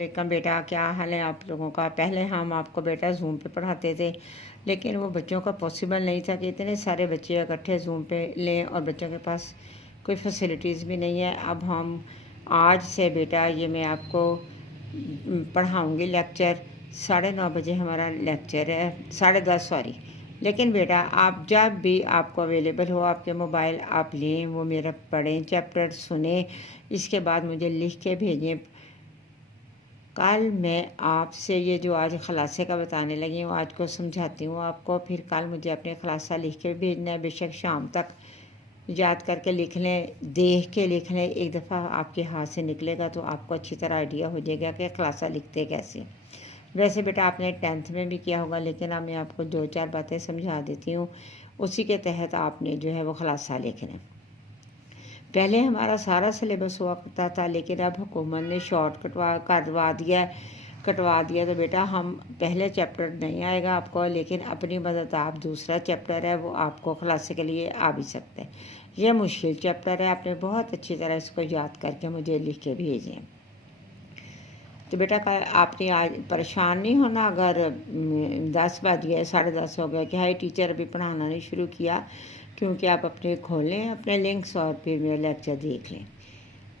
वालेकुम बेटा, क्या हाल है आप लोगों का। पहले हम आपको बेटा जूम पे पढ़ाते थे, लेकिन वो बच्चों का पॉसिबल नहीं था कि इतने सारे बच्चे इकट्ठे जूम पे लें और बच्चों के पास कोई फैसिलिटीज़ भी नहीं है। अब हम आज से बेटा ये मैं आपको पढ़ाऊँगी लेक्चर। 9:30 बजे हमारा लेक्चर है, 10:30 सॉरी। लेकिन बेटा आप जब भी आपको अवेलेबल हो आपके मोबाइल आप लें, वो मेरा पढ़ें, चैप्टर सुने, इसके बाद मुझे लिख के भेजें। कल मैं आपसे ये जो आज ख़लासे का बताने लगी हूँ, आज को समझाती हूँ आपको, फिर कल मुझे अपने ख़लासा लिख के भेजना है। बेशक शाम तक याद करके लिख लें, देख के लिख लें, एक दफ़ा आपके हाथ से निकलेगा तो आपको अच्छी तरह आइडिया हो जाएगा कि ख़लासा लिखते कैसे। वैसे बेटा आपने 10th में भी किया होगा, लेकिन अब मैं आपको 2-4 बातें समझा देती हूँ, उसी के तहत आपने जो है वो ख़लासा लिखना है। पहले हमारा सारा सिलेबस हुआ करता था, लेकिन अब हुकूमत ने शॉर्ट कटवा दिया तो बेटा हम पहले चैप्टर नहीं आएगा आपको, लेकिन अपनी मदद आप दूसरा चैप्टर है वो आपको ख़लासे के लिए आ भी सकते हैं। यह मुश्किल चैप्टर है, आपने बहुत अच्छी तरह इसको याद करके मुझे लिख के भेजें। तो बेटा आपने आज परेशान नहीं होना अगर 10 बज गए, 10:30 हो गए कि हाई टीचर अभी पढ़ाना नहीं शुरू किया, क्योंकि आप अपने खोलें अपने लिंक्स और फिर मेरा लेक्चर देख लें।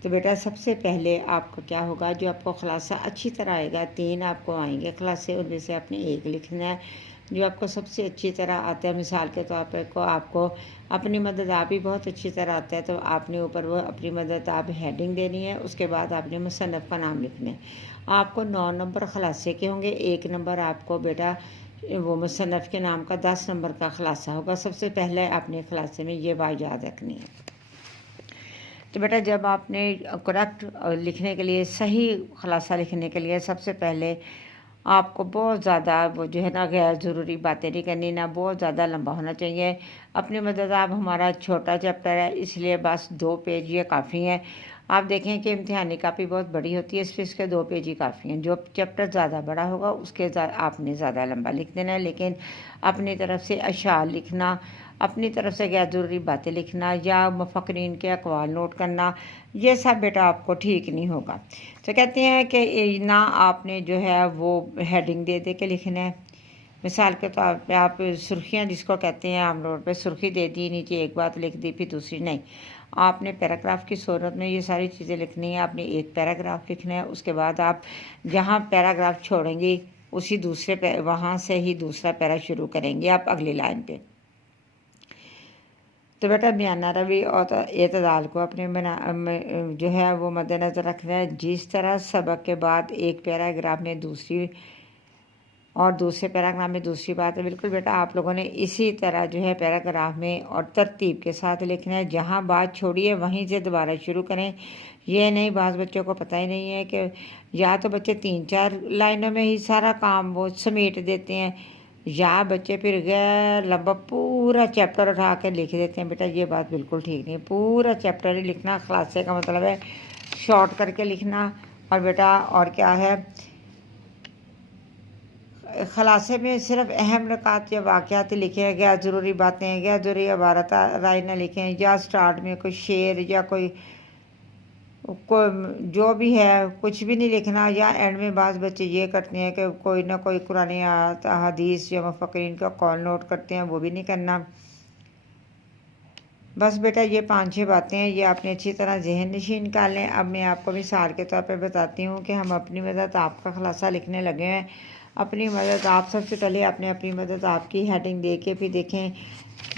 तो बेटा सबसे पहले आपका क्या होगा, जो आपको ख़लासा अच्छी तरह आएगा, 3 आपको आएंगे ख़लासे, उनमें से आपने एक लिखना है जो आपको सबसे अच्छी तरह आता है। मिसाल के तौर पर आपको अपनी मदद आप ही बहुत अच्छी तरह आता है, तो आपने ऊपर वो अपनी मदद आप हेडिंग देनी है, उसके बाद आपने मुसन्नफ़ का नाम लिखना है। आपको 9 नंबर ख़लासे के होंगे, 1 नंबर आपको बेटा वो मुसन्नफ़ के नाम का 10 नंबर का ख़लासा होगा। सबसे पहले आपने ख़लासे में ये बात याद रखनी है। तो बेटा जब आपने करेक्ट लिखने के लिए, सही ख़लासा लिखने के लिए सबसे पहले आपको बहुत ज़्यादा वो जो है ना गैर ज़रूरी बातें नहीं करनी, ना बहुत ज़्यादा लंबा होना चाहिए। अपनी मदद आप, हमारा छोटा चैप्टर है इसलिए बस 2 पेज ये काफ़ी हैं। आप देखें कि इम्तिहानी कापी बहुत बड़ी होती है, इसलिए इसके 2 पेज ही काफ़ी हैं। जो चैप्टर ज़्यादा बड़ा होगा उसके आपने ज़्यादा लंबा लिख देना है, लेकिन अपनी तरफ से अशार लिखना, अपनी तरफ से गैर ज़रूरी बातें लिखना या मुफक्किरीन के अक़वाल नोट करना, ये सब बेटा आपको ठीक नहीं होगा। तो कहते हैं कि ना आपने जो है वो हेडिंग दे के लिखना है। मिसाल के तौर पे आप सुर्खियाँ जिसको कहते हैं आम तौर पे, सुर्खी दे दी, नीचे एक बात लिख दी फिर दूसरी नहीं। आपने पैराग्राफ की सूरत में ये सारी चीज़ें लिखनी है। आपने एक पैराग्राफ लिखना है, उसके बाद आप जहाँ पैराग्राफ छोड़ेंगे उसी दूसरे वहाँ से ही दूसरा पैरा शुरू करेंगे आप अगली लाइन पे। तो बेटा बयाना रवि और एतदाल को अपने जो है वो मद्देनज़र रखना है। जिस तरह सबक के बाद एक पैराग्राफ में दूसरी और दूसरे पैराग्राफ में दूसरी बात है, बिल्कुल बेटा आप लोगों ने इसी तरह जो है पैराग्राफ में और तरतीब के साथ लिखना है। जहाँ बात छोड़िए वहीं से दोबारा शुरू करें। ये नहीं, बाज़ बच्चों को पता ही नहीं है कि या तो बच्चे 3-4 लाइनों में ही सारा काम वो समेट देते हैं, या बच्चे फिर गैर लंबा पूरा चैप्टर उठा कर लिख देते हैं। बेटा ये बात बिल्कुल ठीक नहीं, पूरा चैप्टर ही लिखना। ख़लासे का मतलब है शॉर्ट करके लिखना। और बेटा और क्या है, ख़लासे में सिर्फ अहम नकात या वाक़यात लिखें, गैर ज़रूरी बातें, गैर ज़रूरी इबारत राय न लिखें, या स्टार्ट में कोई शेर या कोई जो भी है कुछ भी नहीं लिखना। या एंड में बाज़ बच्चे ये करते हैं कि कोई ना कोई कुरान आयत हदीस या मुफक्किरीन का कॉल नोट करते हैं, वो भी नहीं करना। बस बेटा ये 5-6 बातें हैं, ये आपने अच्छी तरह जहन नशीन कर लें। अब मैं आपको मिसाल के तौर पे बताती हूँ कि हम अपनी मदद आपका ख़लासा लिखने लगे हैं। अपनी मदद आप सबसे पहले आपने अपनी मदद आपकी हेडिंग दे के फिर देखें,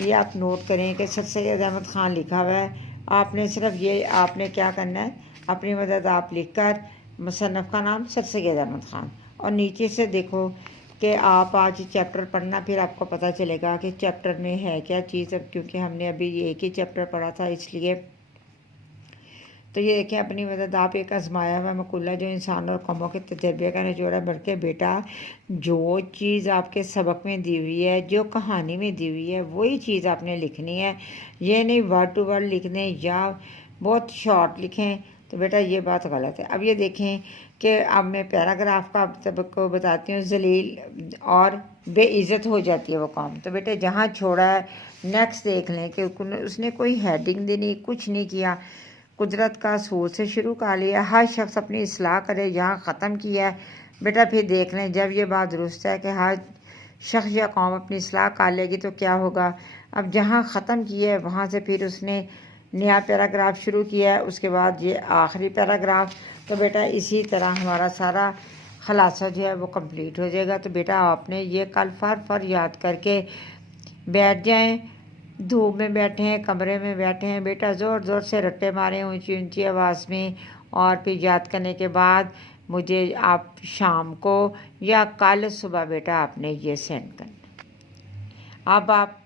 ये आप नोट करें कि सर सैयद अहमद ख़ान लिखा हुआ है। आपने सिर्फ ये आपने क्या करना है, अपनी मदद आप लिख कर मुसन्नफ़ का नाम सर सैयद अहमद ख़ान, और नीचे से देखो कि आप आज चैप्टर पढ़ना, फिर आपको पता चलेगा कि चैप्टर में है क्या चीज़। अब क्योंकि हमने अभी ये एक ही चैप्टर पढ़ा था इसलिए। तो ये देखें अपनी मदद आप एक आजमाया हुआ मकुला जो इंसान और कौमों के तजर्बे का निचोड़ा, बल्कि बेटा जो चीज़ आपके सबक में दी हुई है, जो कहानी में दी हुई है, वही चीज़ आपने लिखनी है। ये नहीं वर्ड टू वर्ड लिख दें या बहुत शॉर्ट लिखें, तो बेटा ये बात गलत है। अब ये देखें कि अब मैं पैराग्राफ का आप सबको बताती हूँ। जलील और बेइज्जत हो जाती है वो कौम। तो बेटे जहाँ छोड़ा है नेक्स्ट देख लें कि उसने कोई हेडिंग देनी, कुछ नहीं किया, कुदरत का असूल से शुरू कर लिया। हर शख्स अपनी इस्लाह करे, जहाँ ख़त्म किया है बेटा फिर देख लें। जब ये बात दुरुस्त है कि हर शख्स या कौम अपनी इस्लाह कर लेगी तो क्या होगा। अब जहाँ ख़त्म किया है वहाँ से फिर उसने नया पैराग्राफ शुरू किया है, उसके बाद ये आखिरी पैराग्राफ। तो बेटा इसी तरह हमारा सारा खलासा जो है वो कंप्लीट हो जाएगा। तो बेटा आपने ये कल फर याद करके बैठ जाएं। धूप में बैठे हैं, कमरे में बैठे हैं बेटा, ज़ोर ज़ोर से रट्टे मारें ऊंची ऊंची आवाज़ में। और फिर याद करने के बाद मुझे आप शाम को या कल सुबह बेटा आपने ये सेंड करना। अब आप